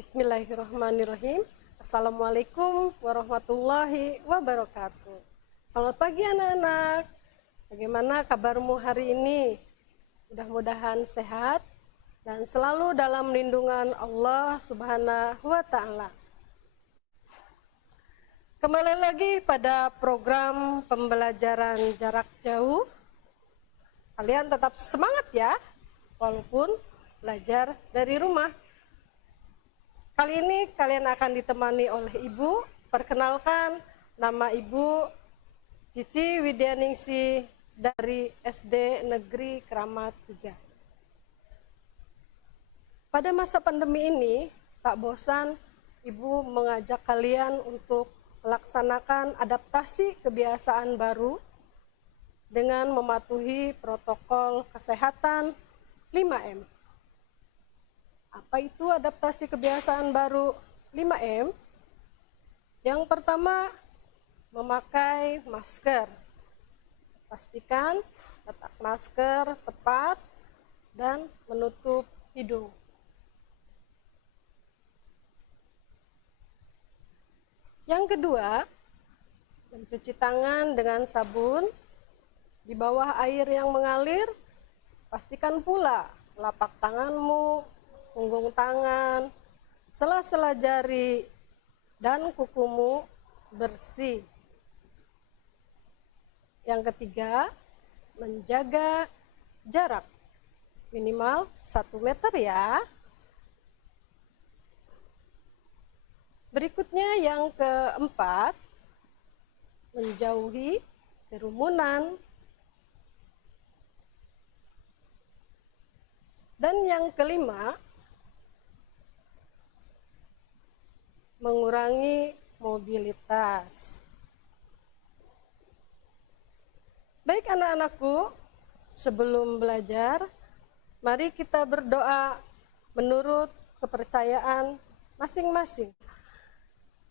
Bismillahirrahmanirrahim. Assalamualaikum warahmatullahi wabarakatuh. Selamat pagi anak-anak. Bagaimana kabarmu hari ini? Mudah-mudahan sehat dan selalu dalam lindungan Allah Subhanahu wa Ta'ala. Kembali lagi pada program pembelajaran jarak jauh. Kalian tetap semangat ya, walaupun belajar dari rumah. Kali ini kalian akan ditemani oleh Ibu. Perkenalkan, nama Ibu Cici Widyaningsih dari SD Negeri Keramat 3. Pada masa pandemi ini, tak bosan Ibu mengajak kalian untuk melaksanakan adaptasi kebiasaan baru dengan mematuhi protokol kesehatan 5M. Apa itu adaptasi kebiasaan baru 5M? Yang pertama, memakai masker. Pastikan letak masker tepat dan menutup hidung. Yang kedua, mencuci tangan dengan sabun di bawah air yang mengalir. Pastikan pula telapak tanganmu, punggung tangan, sela-sela jari, dan kukumu bersih. Yang ketiga, menjaga jarak minimal 1 meter ya. Berikutnya yang keempat, menjauhi kerumunan. Dan yang kelima, mengurangi mobilitas. Baik anak-anakku, sebelum belajar, mari kita berdoa menurut kepercayaan masing-masing.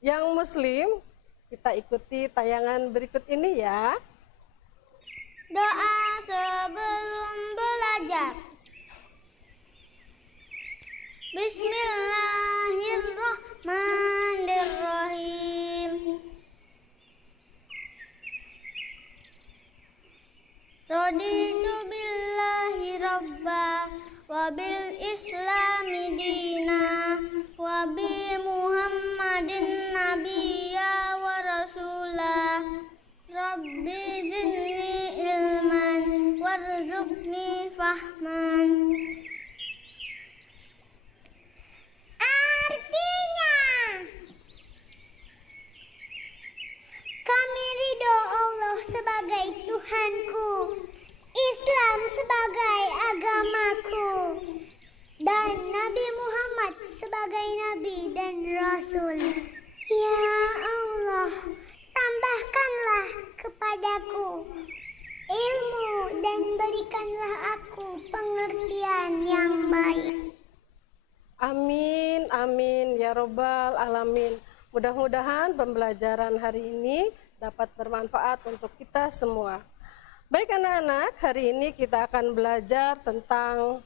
Yang Muslim, kita ikuti tayangan berikut ini ya. Doa sebelum belajar. Bismillahirrahmanirrahim. Raditu billahi rabba wa bil islami dina wa bi muhammadin nabiyya wa rasulah. Rabbi zidni ilman warzuqni fahman. Artinya, kami ridho Allah sebagai Tuhanku, Islam sebagai agamaku, dan Nabi Muhammad sebagai Nabi dan Rasul. Ya Allah, tambahkanlah kepadaku ilmu dan berikanlah aku pengertian yang baik. Amin, amin, ya robbal alamin. Mudah-mudahan pembelajaran hari ini dapat bermanfaat untuk kita semua. Baik anak-anak, hari ini kita akan belajar tentang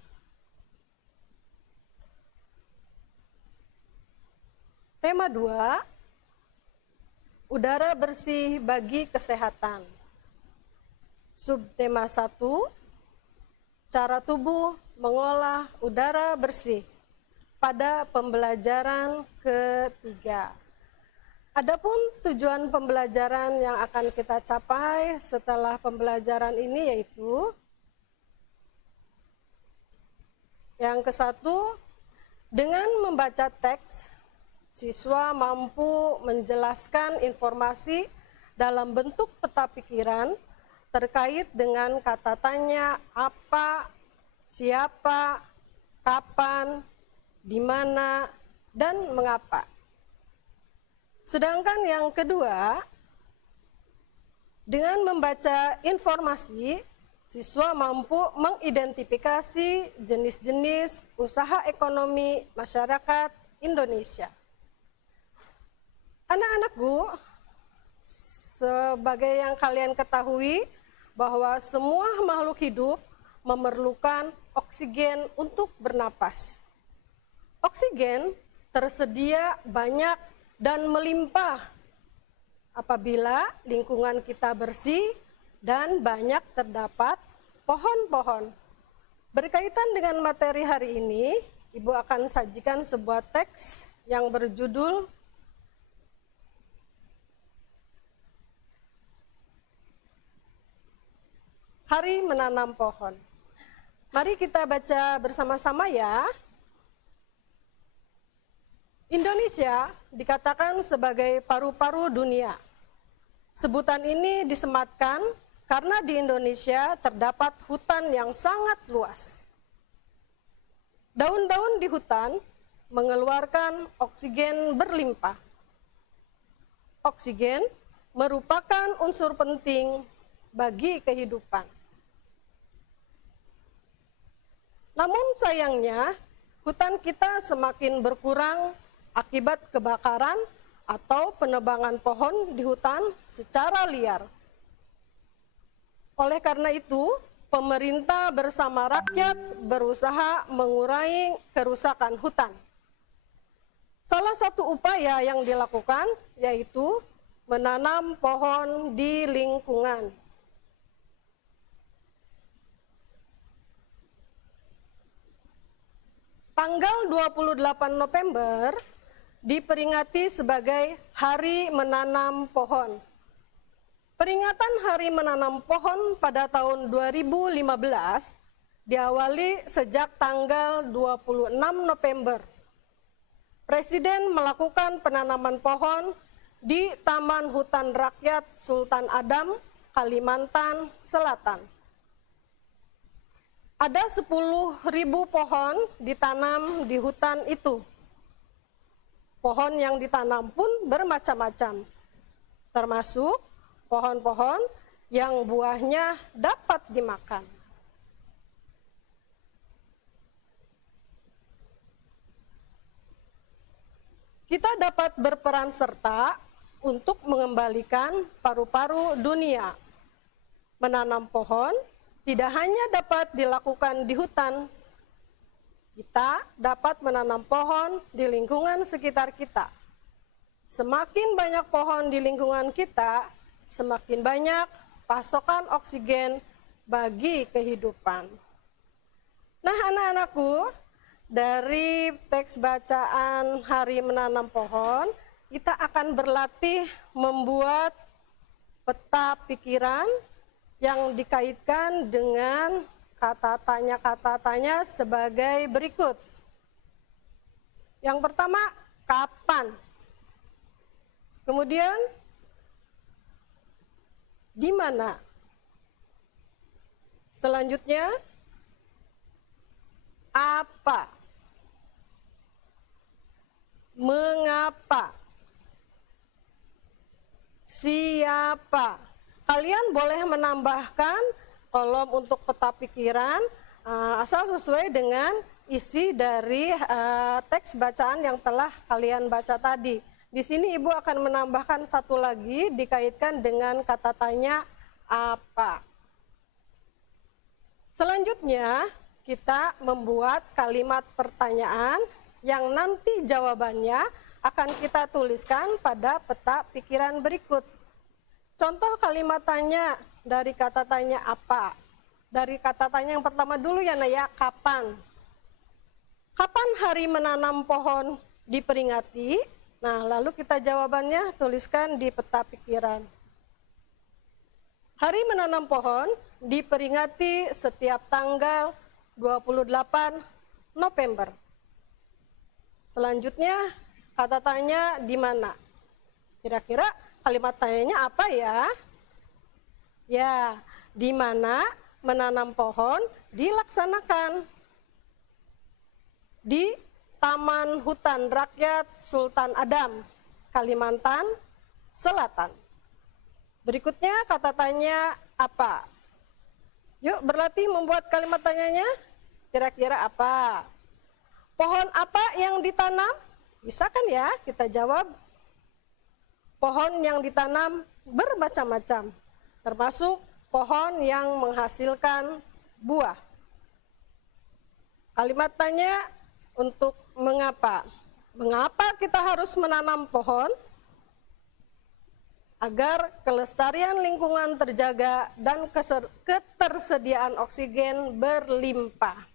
tema 2, udara bersih bagi kesehatan. Subtema 1, cara tubuh mengolah udara bersih. Pada pembelajaran ketiga. Adapun tujuan pembelajaran yang akan kita capai setelah pembelajaran ini yaitu yang ke-1, dengan membaca teks, siswa mampu menjelaskan informasi dalam bentuk peta pikiran terkait dengan kata tanya apa, siapa, kapan, di mana, dan mengapa. Sedangkan yang kedua, dengan membaca informasi, siswa mampu mengidentifikasi jenis-jenis usaha ekonomi masyarakat Indonesia. Anak-anakku, sebagai yang kalian ketahui, bahwa semua makhluk hidup memerlukan oksigen untuk bernapas. Oksigen tersedia banyak dan melimpah apabila lingkungan kita bersih dan banyak terdapat pohon-pohon. Berkaitan dengan materi hari ini, Ibu akan sajikan sebuah teks yang berjudul Hari Menanam Pohon. Mari kita baca bersama-sama ya. Indonesia dikatakan sebagai paru-paru dunia. Sebutan ini disematkan karena di Indonesia terdapat hutan yang sangat luas. Daun-daun di hutan mengeluarkan oksigen berlimpah. Oksigen merupakan unsur penting bagi kehidupan. Namun sayangnya, hutan kita semakin berkurang akibat kebakaran atau penebangan pohon di hutan secara liar. Oleh karena itu, pemerintah bersama rakyat berusaha mengurangi kerusakan hutan. Salah satu upaya yang dilakukan yaitu menanam pohon di lingkungan. Tanggal 28 November diperingati sebagai Hari Menanam Pohon. Peringatan Hari Menanam Pohon pada tahun 2015 diawali sejak tanggal 26 November. Presiden melakukan penanaman pohon di Taman Hutan Rakyat Sultan Adam, Kalimantan Selatan. Ada 10.000 pohon ditanam di hutan itu. Pohon yang ditanam pun bermacam-macam, termasuk pohon-pohon yang buahnya dapat dimakan. Kita dapat berperan serta untuk mengembalikan paru-paru dunia. Menanam pohon tidak hanya dapat dilakukan di hutan, kita dapat menanam pohon di lingkungan sekitar kita. Semakin banyak pohon di lingkungan kita, semakin banyak pasokan oksigen bagi kehidupan. Nah, anak-anakku, dari teks bacaan Hari Menanam Pohon, kita akan berlatih membuat peta pikiran yang dikaitkan dengan kata tanya sebagai berikut. Yang pertama, kapan? Kemudian, di mana? Selanjutnya, apa? Mengapa? Siapa? Kalian boleh menambahkan kolom untuk peta pikiran asal sesuai dengan isi dari teks bacaan yang telah kalian baca tadi. Di sini Ibu akan menambahkan satu lagi dikaitkan dengan kata tanya apa. Selanjutnya kita membuat kalimat pertanyaan yang nanti jawabannya akan kita tuliskan pada peta pikiran berikut. Contoh kalimat tanya dari kata tanya apa? Dari kata tanya yang pertama dulu ya Naya, kapan? Kapan Hari Menanam Pohon diperingati? Nah, lalu kita jawabannya tuliskan di peta pikiran. Hari Menanam Pohon diperingati setiap tanggal 28 November. Selanjutnya, kata tanya di mana? Kira-kira kalimat tanyanya apa ya? Ya, di mana menanam pohon dilaksanakan? Di Taman Hutan Rakyat Sultan Adam, Kalimantan Selatan. Berikutnya kata tanya apa? Yuk berlatih membuat kalimat tanyanya. Kira-kira apa? Pohon apa yang ditanam? Bisa kan ya kita jawab? Pohon yang ditanam bermacam-macam, termasuk pohon yang menghasilkan buah. Kalimat tanya untuk mengapa? Mengapa kita harus menanam pohon? Agar kelestarian lingkungan terjaga dan ketersediaan oksigen berlimpah.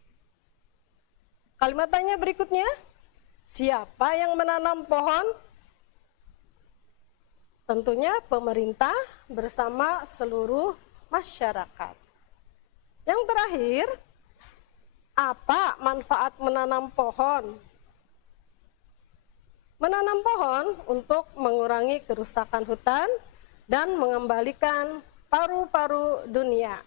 Kalimat tanya berikutnya, siapa yang menanam pohon? Tentunya pemerintah bersama seluruh masyarakat. Yang terakhir, apa manfaat menanam pohon? Menanam pohon untuk mengurangi kerusakan hutan dan mengembalikan paru-paru dunia.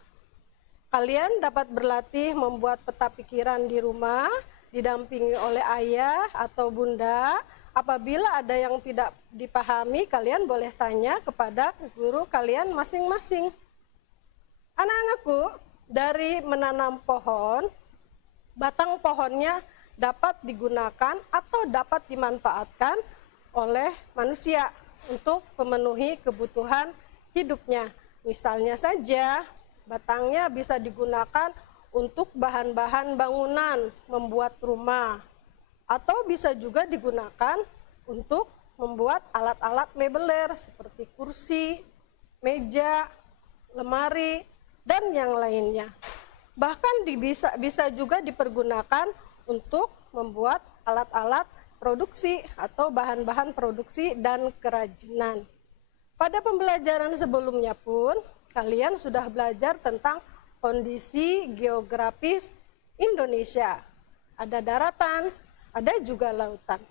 Kalian dapat berlatih membuat peta pikiran di rumah, didampingi oleh ayah atau bunda. Apabila ada yang tidak dipahami, kalian boleh tanya kepada guru kalian masing-masing. Anak-anakku, dari menanam pohon, batang pohonnya dapat digunakan atau dapat dimanfaatkan oleh manusia untuk memenuhi kebutuhan hidupnya. Misalnya saja, batangnya bisa digunakan untuk bahan-bahan bangunan, membuat rumah, atau bisa juga digunakan untuk membuat alat-alat mebeler seperti kursi, meja, lemari, dan yang lainnya. Bahkan bisa juga dipergunakan untuk membuat alat-alat produksi atau bahan-bahan produksi dan kerajinan. Pada pembelajaran sebelumnya pun, kalian sudah belajar tentang kondisi geografis Indonesia. Ada daratan, ada juga lautan.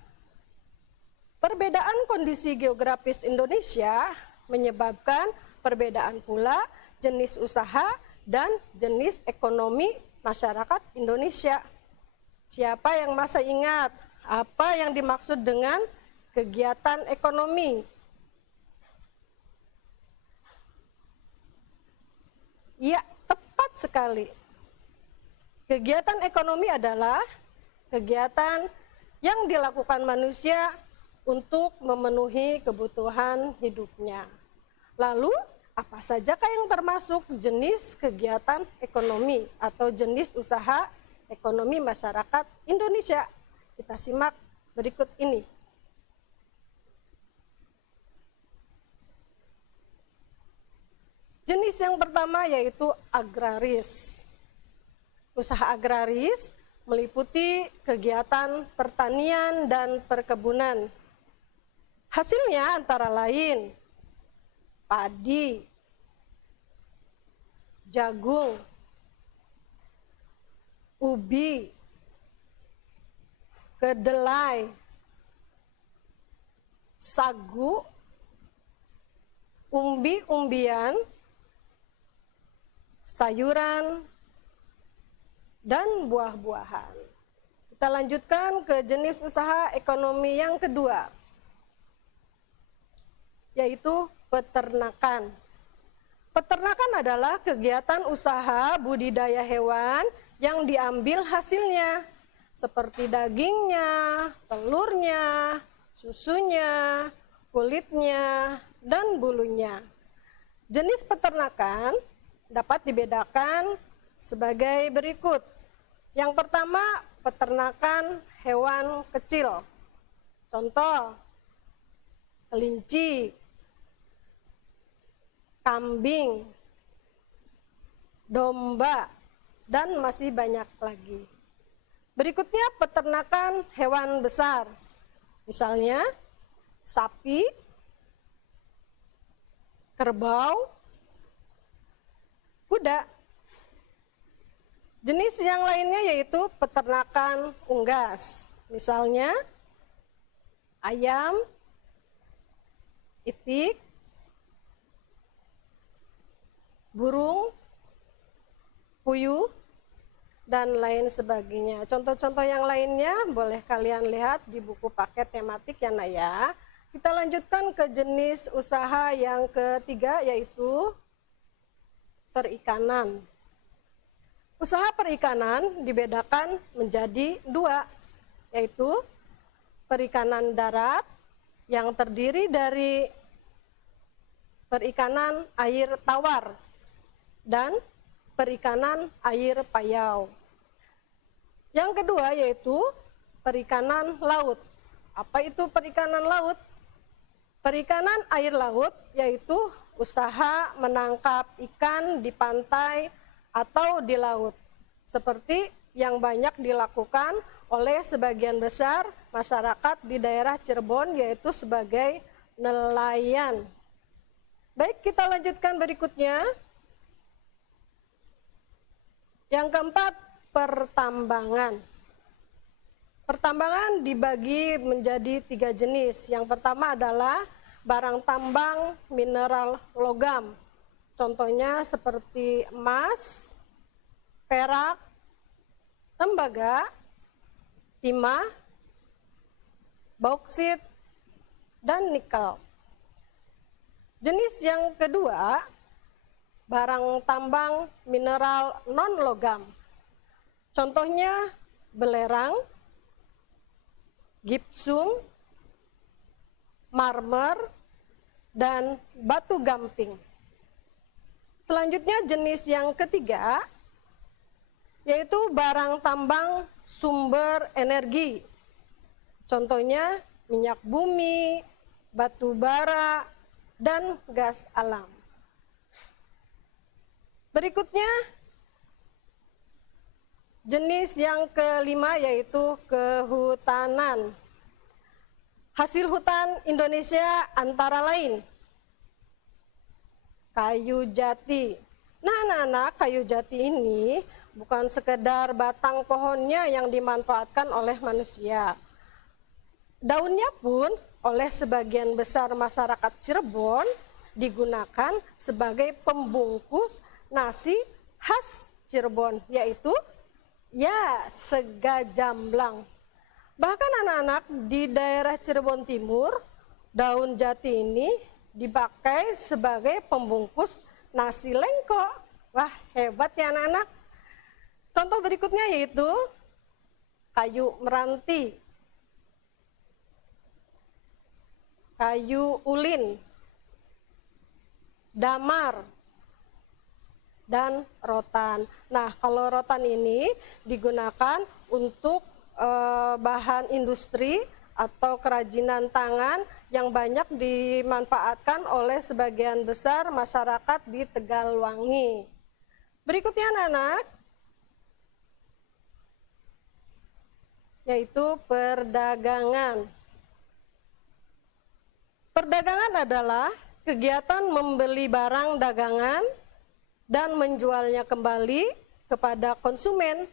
Perbedaan kondisi geografis Indonesia menyebabkan perbedaan pula jenis usaha dan jenis ekonomi masyarakat Indonesia. Siapa yang masih ingat apa yang dimaksud dengan kegiatan ekonomi? Ya, tepat sekali. Kegiatan ekonomi adalah kegiatan yang dilakukan manusia untuk memenuhi kebutuhan hidupnya. Lalu, apa sajakah yang termasuk jenis kegiatan ekonomi atau jenis usaha ekonomi masyarakat Indonesia? Kita simak berikut ini. Jenis yang pertama yaitu agraris. Usaha agraris meliputi kegiatan pertanian dan perkebunan. Hasilnya antara lain padi, jagung, ubi, kedelai, sagu, umbi-umbian, sayuran, dan buah-buahan. Kita lanjutkan ke jenis usaha ekonomi yang kedua, yaitu peternakan. Peternakan adalah kegiatan usaha budidaya hewan yang diambil hasilnya, seperti dagingnya, telurnya, susunya, kulitnya, dan bulunya. Jenis peternakan dapat dibedakan sebagai berikut. Yang pertama, peternakan hewan kecil. Contoh, kelinci, kambing, domba, dan masih banyak lagi. Berikutnya peternakan hewan besar, misalnya sapi, kerbau, kuda. Jenis yang lainnya yaitu peternakan unggas, misalnya ayam, itik, burung, puyuh, dan lain sebagainya. Contoh-contoh yang lainnya boleh kalian lihat di buku paket tematik ya Nak ya. Kita lanjutkan ke jenis usaha yang ketiga yaitu perikanan. Usaha perikanan dibedakan menjadi dua, yaitu perikanan darat yang terdiri dari perikanan air tawar dan perikanan air payau. Yang kedua yaitu perikanan laut Apa itu perikanan laut? Perikanan air laut yaitu usaha menangkap ikan di pantai atau di laut, seperti yang banyak dilakukan oleh sebagian besar masyarakat di daerah Cirebon, yaitu sebagai nelayan. Baik, kita lanjutkan berikutnya. Yang keempat, pertambangan. Pertambangan dibagi menjadi 3 jenis. Yang pertama adalah barang tambang mineral logam. Contohnya seperti emas, perak, tembaga, timah, bauksit, dan nikel. Jenis yang kedua, barang tambang mineral non-logam. Contohnya belerang, gipsum, marmer, dan batu gamping. Selanjutnya jenis yang ketiga, yaitu barang tambang sumber energi. Contohnya minyak bumi, batu bara, dan gas alam. Berikutnya, jenis yang kelima yaitu kehutanan. Hasil hutan Indonesia antara lain kayu jati. Nah, anak-anak, kayu jati ini bukan sekedar batang pohonnya yang dimanfaatkan oleh manusia. Daunnya pun oleh sebagian besar masyarakat Cirebon digunakan sebagai pembungkus nasi khas Cirebon, yaitu sega jamblang. Bahkan anak-anak di daerah Cirebon Timur, daun jati ini dipakai sebagai pembungkus nasi lengko. Wah, hebat ya anak-anak. Contoh berikutnya yaitu kayu meranti, kayu ulin, damar, dan rotan. Nah, kalau rotan ini digunakan untuk bahan industri atau kerajinan tangan yang banyak dimanfaatkan oleh sebagian besar masyarakat di Tegalwangi. Berikutnya anak-anak, yaitu perdagangan. Perdagangan adalah kegiatan membeli barang dagangan dan menjualnya kembali kepada konsumen.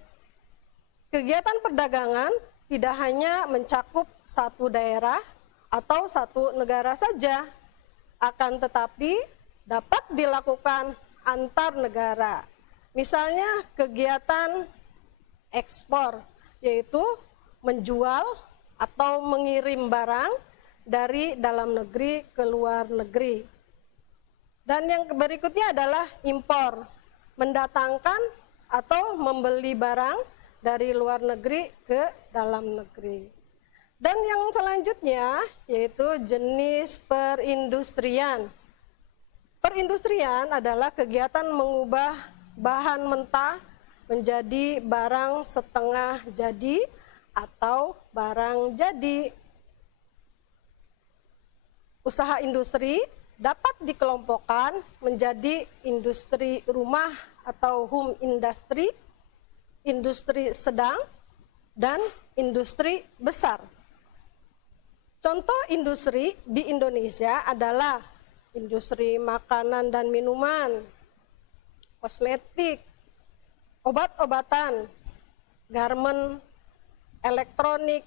Kegiatan perdagangan tidak hanya mencakup satu daerah atau satu negara saja, akan tetapi dapat dilakukan antar negara. Misalnya kegiatan ekspor, yaitu menjual atau mengirim barang dari dalam negeri ke luar negeri. Dan yang berikutnya adalah impor, mendatangkan atau membeli barang dari luar negeri ke dalam negeri. Dan yang selanjutnya yaitu jenis perindustrian. Perindustrian adalah kegiatan mengubah bahan mentah menjadi barang setengah jadi atau barang jadi. Usaha industri dapat dikelompokkan menjadi industri rumah atau home industry, industri sedang, dan industri besar. Contoh industri di Indonesia adalah industri makanan dan minuman, kosmetik, obat-obatan, garmen, elektronik,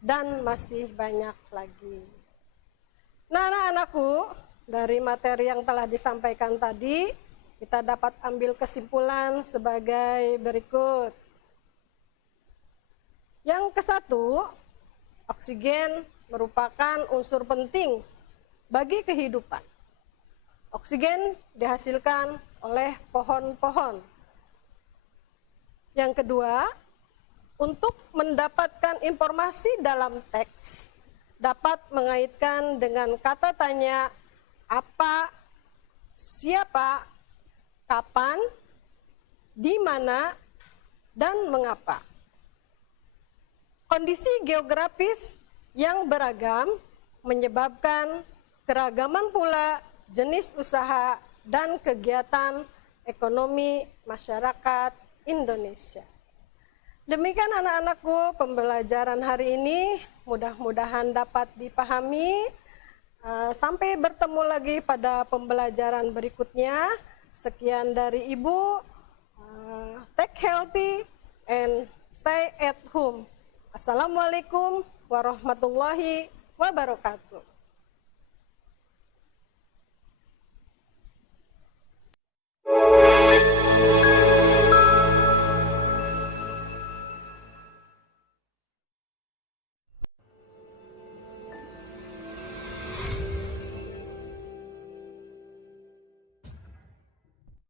dan masih banyak lagi. Nah, anak-anakku, dari materi yang telah disampaikan tadi, kita dapat ambil kesimpulan sebagai berikut. Yang ke-1, oksigen merupakan unsur penting bagi kehidupan. Oksigen dihasilkan oleh pohon-pohon. Yang kedua, untuk mendapatkan informasi dalam teks, dapat mengaitkan dengan kata tanya apa, siapa, kapan, di mana, dan mengapa. Kondisi geografis yang beragam menyebabkan keragaman pula jenis usaha dan kegiatan ekonomi masyarakat Indonesia. Demikian anak-anakku, pembelajaran hari ini mudah-mudahan dapat dipahami. Sampai bertemu lagi pada pembelajaran berikutnya. Sekian dari Ibu. Take healthy and stay at home. Assalamualaikum warahmatullahi wabarakatuh.